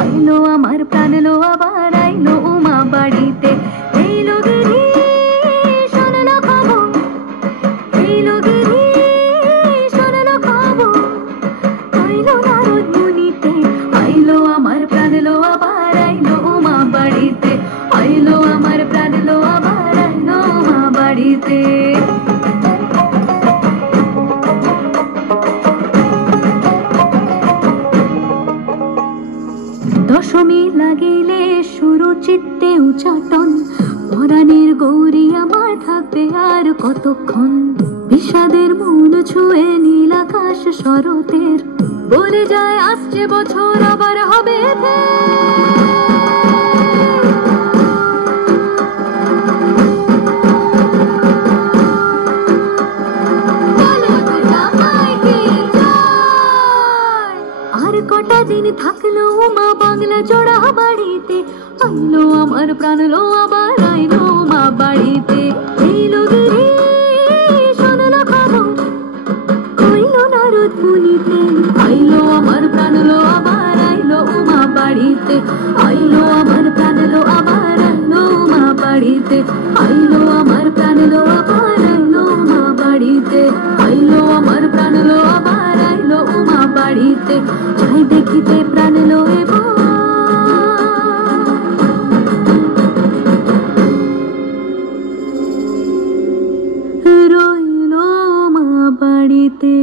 আইলো আমার প্রাণ লো আবার আইলো উমা বাড়িতে। এইলো গিরি শোনলো খবর, এইলো গিরি শোনলো খবর, আইলো নারদ মুনিতে, আইলো আমার প্রাণ লো আবার আইলো উমা বাড়িতে, আইলো আমার প্রাণ লো আবার আইলো উমা বাড়িতে। দশমী লাগিলে শুরু চিত্তে উচাটন, পরাণের গৌরী আমার থাকবে আর কতক্ষণ। বিষাদের মন ছুঁয়ে নীল আকাশ শরতের, বলে যায় আসছে বছর আবার হবে আর কটা দিন থাকলো মা বাংলা জোড়া বাড়িতে, আইলো আমার প্রাণ লো আবার আইলো মা বাড়িতে। এইলো গিরি শোনলো খবর, কইলো নারদ মুনিতে, আইলো আমার প্রাণ লো আবার আইলো উমা বাড়িতে, আইলো আমার প্রাণ লো আবার আইলো উমা বাড়িতে, আইলো আমার প্রাণ লো আবার আইলো উমা বাড়িতে, আইলো আমার প্রাণ লো আবার আইলো উমা বাড়িতে। যাই দেখিতে প্রাণ লো এবার রইলো মা বাড়িতে।